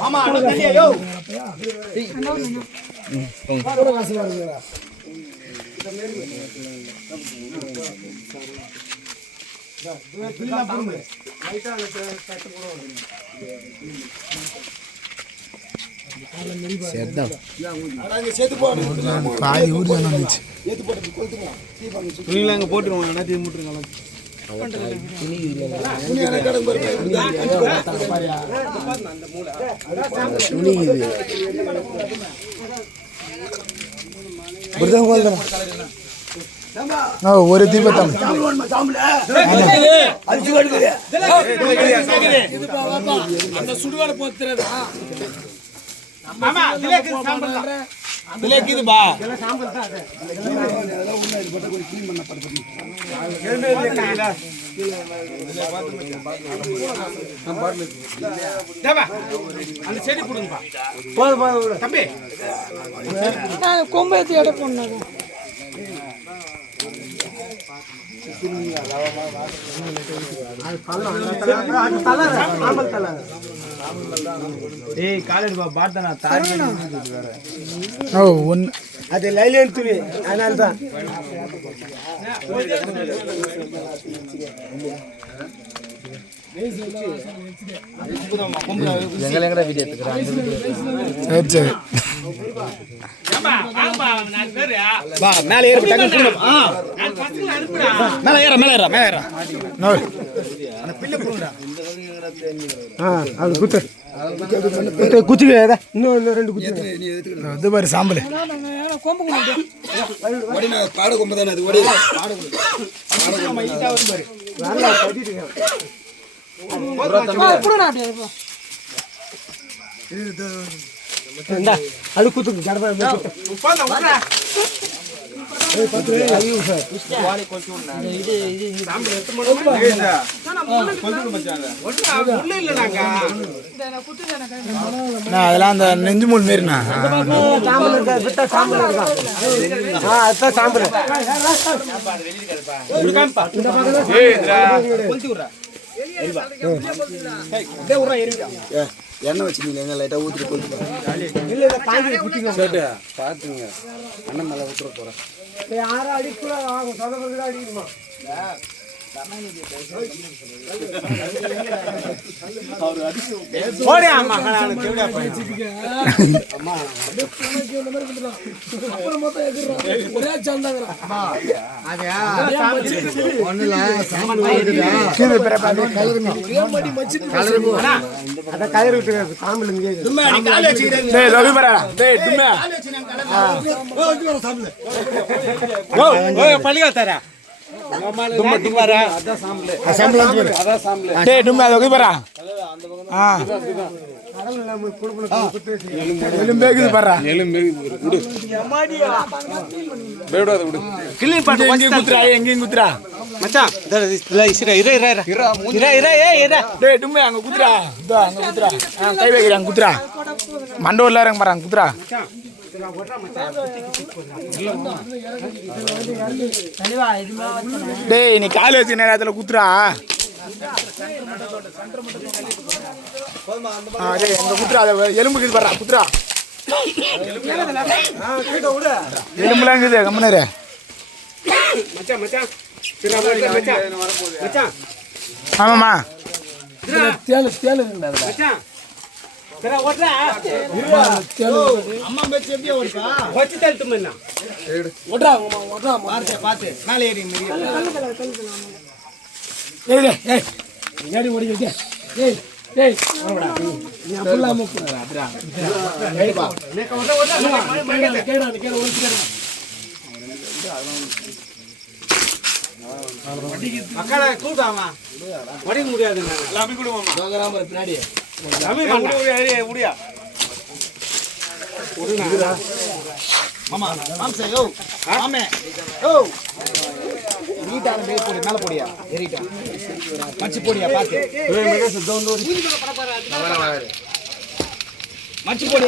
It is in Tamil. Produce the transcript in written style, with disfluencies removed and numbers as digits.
ஆமா ஐயோ ஒரு தீபத்தம் சுடுகாடு போத்துறதா அந்த செடி போடுங்கப்பா தம்பி கொம்பு ஏற்றி எடை போடணும் அது லைலேன் துணி அதனால தான் மேல ஏற அது குத்து குச்சி இன்னும் ரெண்டு குச்சி இது மாதிரி சாம்பல் பாடு கொம்பு தானே அது அது குத்து அதெல்லாம் அந்த நெஞ்சு மூல் மாரிண்ணா எண்ணெய் வச்சுருந்தீங்க எங்க லைட்டா ஊற்றிட்டு போட்டு பார்த்துங்க அண்ணன் மேலே விட்டுற போறேன் யாரும் அடிக்கூட அடிக்கணுமா பள்ளிக்காத்தாரா எங்கேயும் குத்துறா மச்சான் கை வைக்கிறாங்க குத்துறா மண்டூர்ல இறங்க பாறாங்க குத்துறா டேய் நீ கால் வச்சு நேரத்தில் குத்துறா எங்க குத்துறா எலும்புக்கு இது பாடுறா குத்துறா எலும்புலாம் இருக்குது கம்மனரு ஆமாம்மா அம்மா பேச்சு எப்படியா ஓடுப்பா வச்சு தள்ளிட்டு பார்த்து மேலே ஏறி ஓடிக்கிட்டே கூட்டாமா வடிக்க முடியாது பின்னாடி மாமா மாம்சா யோ மாமே யோ நீட்டான மேல போடி மேல போடியா ஏறிட்டா மச்சி போடியா பாத்து மச்சி போடி